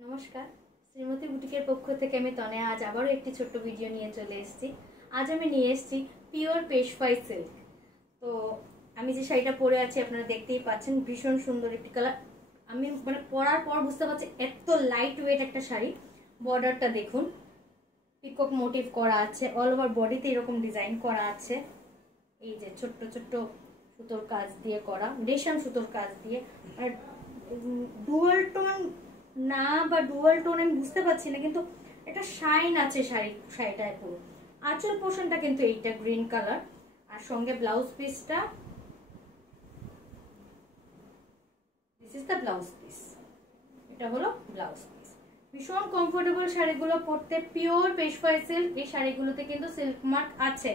নমস্কার, শ্রীমতী বুটিকের পক্ষ থেকে আমি তনয়া আজ আবারও একটি ছোট্ট ভিডিও নিয়ে চলে এসেছি। আজ আমি নিয়ে এসেছি পিওর পেশওয়াই সিল্ক। তো আমি যে শাড়িটা পরে আছি আপনারা দেখতেই পাচ্ছেন, ভীষণ সুন্দর একটি কালার। আমি পরার পর বুঝতে পারছি এত লাইট ওয়েট একটা শাড়ি। বর্ডারটা দেখুন, পিকক মোটিভ করা আছে, অল ওভার বডিতে এরকম ডিজাইন করা আছে। এই যে ছোট্ট ছোট্ট সুতোর কাজ দিয়ে করা, রেশম সুতোর কাজ দিয়ে। আর ডুয়াল টোন না বা ডুয়াল টোন আমি বুঝতে পারছি না, কিন্তু একটা শাইন আছে শাড়িটায় পুরো। আঁচল পোর্শনটা কিন্তু এইটা গ্রিন কালার, আর সঙ্গে ব্লাউজ পিসটা, this is the blouse piece. এটা হলো ব্লাউজ পিস। ভীষণ কমফোর্টেবল শাড়িগুলো পরতে, পিওর পেশওয়াই সিল্ক। এই শাড়িগুলোতে কিন্তু সিল্ক মার্ক আছে।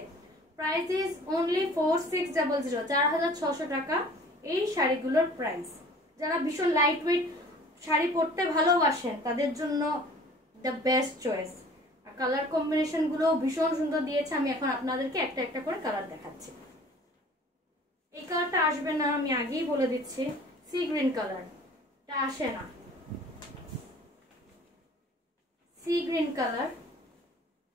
প্রাইস ইজ অনলি 4600, 4600 টাকা এই শাড়িগুলোর প্রাইস। যারা ভীষণ লাইট ওয়েট শাড়ি পরতে ভালোবাসেন তাদের জন্য দ্য বেস্ট চয়েস। আর কালার কম্বিনেশন গুলো ভীষণ সুন্দর দিয়েছে। আমি এখন আপনাদেরকে একটা একটা করে কালার দেখাচ্ছি। এই কালারটা আসবে না, আমি আগেই বলে দিচ্ছি। সি গ্রিন কালারটা আসে না, সি গ্রিন কালার।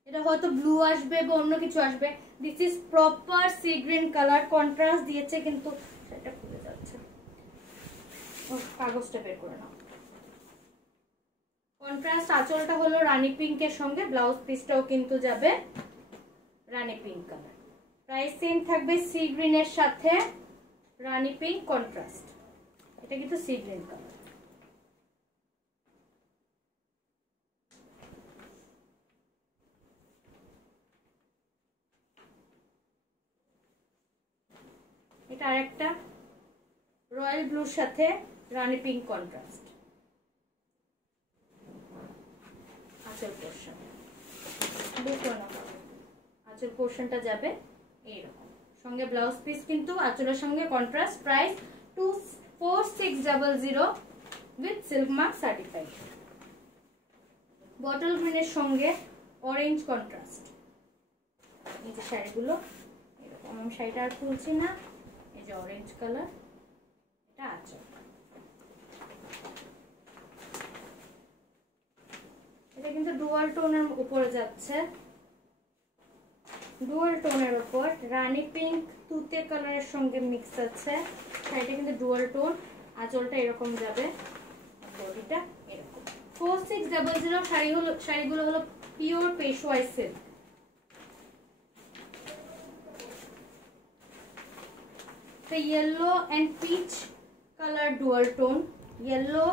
এটা হয়তো ব্লু আসবে বা অন্য কিছু আসবে। This is proper C green colour. Contrast দিয়েছে কিন্তু সেটা খুলে যাচ্ছে, কাগজটা বের করে নাও। কন্ট্রাস্ট আঁচলটা হলো রানী পিঙ্কের সঙ্গে, ব্লাউজ পিসটাও কিন্তু যাবে রানী পিঙ্ক কালার। প্রাইস সেম থাকবে সি গ্রিনের সাথে রানী পিঙ্ক কন্ট্রাস্ট। এটা কিন্তু সি গ্রিন কালার। এটা আরেকটা রয়্যাল ব্লুর সাথে রানী পিঙ্ক কন্ট্রাস্ট। আঁচল পোর্শন আঁচল পোর্শনটা যাবে এইরকম, সঙ্গে ব্লাউজ পিস কিন্তু আঁচলের সঙ্গে contrast. Price 4600 with silk mark certified. Bottle গ্রিনের সঙ্গে অরেঞ্জ কন্ট্রাস্ট। এই যে শাড়িগুলো এরকম, আমি শাড়িটা আর খুলছি না। এই যে অরেঞ্জ কালার, এটা আঁচল। এটা কিন্তু ডুয়াল টোনের উপরে যাচ্ছে, ডুয়াল টোনের উপর রানী পিঙ্ক তুতে কালারের সঙ্গে মিক্স আছে। শাড়িটা কিন্তু ডুয়াল টোন, আঁচলটা এরকম যাবে, বডিটা এরকম। 4600 শাড়িগুলো হলো pure Peshwai silk. The yellow and peach color dual tone, yellow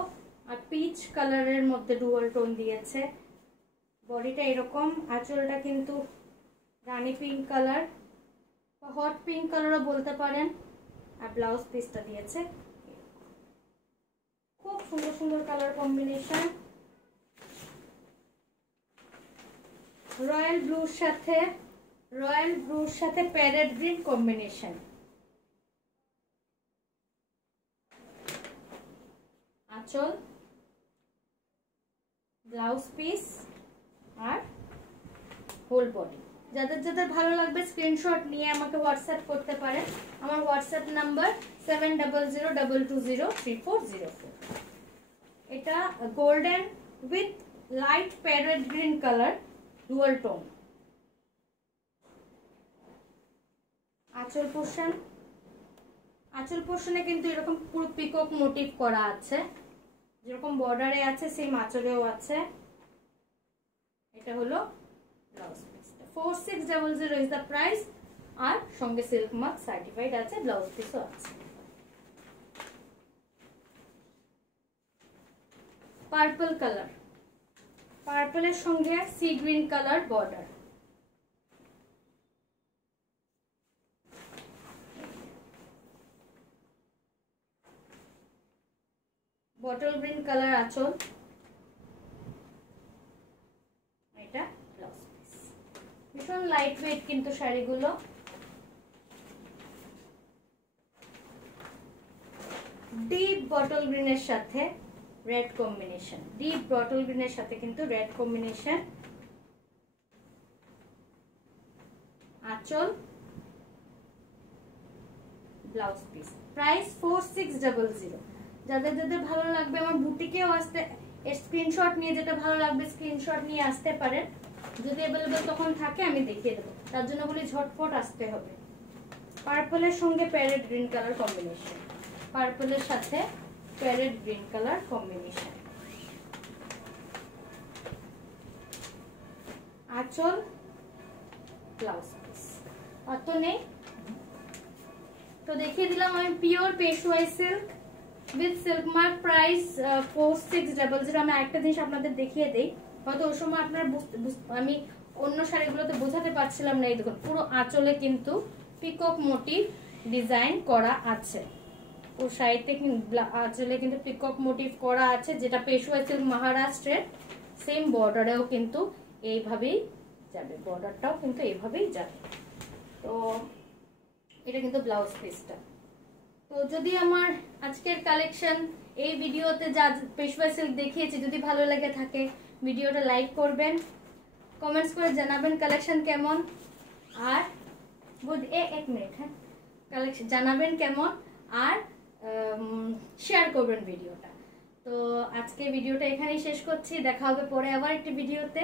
আর পিচ কালারের মধ্যে ডুয়াল টোন দিয়েছে। বডিটা এরকম, আঁচলটা কিন্তু রানী পিঙ্ক কালার বা হট পিঙ্ক কালারও বলতে পারেন, আর ব্লাউজ পিসটা দিয়েছে। খুব সুন্দর সুন্দর কালার কম্বিনেশন। রয়্যাল ব্লুর সাথে প্যারেট গ্রিন কম্বিনেশন। আঁচল, ব্লাউজ পিস আর হোল বডি। যাদের যাদের ভালো লাগবে স্ক্রিনশট নিয়ে আমাকে হোয়াটসঅ্যাপ করতে পারেন। আমার হোয়াটসঅ্যাপ নাম্বার 7002203404। এটা golden with light parrot green colour dual tone. আঁচল পোর্শনে কিন্তু এরকম পুরো পিকক মোটিভ করা আছে, যেরকম বর্ডারে আছে সেম আঁচলেও আছে। এটা হলো blouse piece. 4600 is the price, আর সঙ্গে সিল্ক মার্ক সার্টিফাইড আছে, ব্লাউজ পিসও আছে। পার্পল কালার, পার্পলের সঙ্গে sea green colour border. Bottle green colour আঁচল, এটা ব্লাউজ পিস। ভীষণ লাইট ওয়েট কিন্তু শাড়িগুলো। ডিপ বটল গ্রিনের সাথে রেড কম্বিনেশন, ডিপ বটল গ্রিনের সাথে কিন্তু রেড কম্বিনেশন। আঁচল, ব্লাউজ পিস। প্রাইস 4600। যাদের যাদের ভালো লাগবে আমার বুটিকেও আসতে এর স্ক্রিনশট নিয়ে যেটা ভালো লাগবে স্ক্রিনশট নিয়ে আসতে পারেন, যদি অ্যাভেলেবল তখন থাকে আমি দেখিয়ে দেবো। তার জন্য বলি ঝটপট আসতে হবে। পার্পলের সঙ্গে প্যারেট গ্রিন কালার কম্বিনেশন, পার্পলের সাথে প্যারেট গ্রিন কালার কম্বিনেশন। আঁচল, ব্লাউজ পিস আর তো নেই, তো দেখিয়ে দিলাম আমি pure Peshwai silk with silk mark, price 4600। আমি একটা জিনিস আপনাদের দেখিয়ে দেই, হয়তো ওই সময় আপনারা আমি অন্য শাড়িগুলোতে বোঝাতে পারছিলাম না। এই দেখুন পুরো আঁচলে কিন্তু পিকক মোটিভ ডিজাইন করা আছে, ও শাড়িতে আঁচলে কিন্তু পিকক মোটিভ করা আছে, যেটা পেশওয়াই সিল্ক মহারাষ্ট্রের। সেম বর্ডারেও কিন্তু এইভাবেই যাবে, বর্ডারটাও কিন্তু এইভাবেই যাবে। তো এটা কিন্তু ব্লাউজ পিসটা। তো যদি আমার আজকের কালেকশন এই ভিডিওতে যা পেশওয়াই সিল্ক দেখিয়েছি যদি ভালো লেগে থাকে ভিডিওটা লাইক করবেন, কমেন্টস করে জানাবেন কালেকশন কেমন, আর এক মিনিট, হ্যাঁ, কালেকশন জানাবেন কেমন, আর শেয়ার করবেন ভিডিওটা। তো আজকে ভিডিওটা এখানেই শেষ করছি, দেখা হবে পরে আবার একটি ভিডিওতে।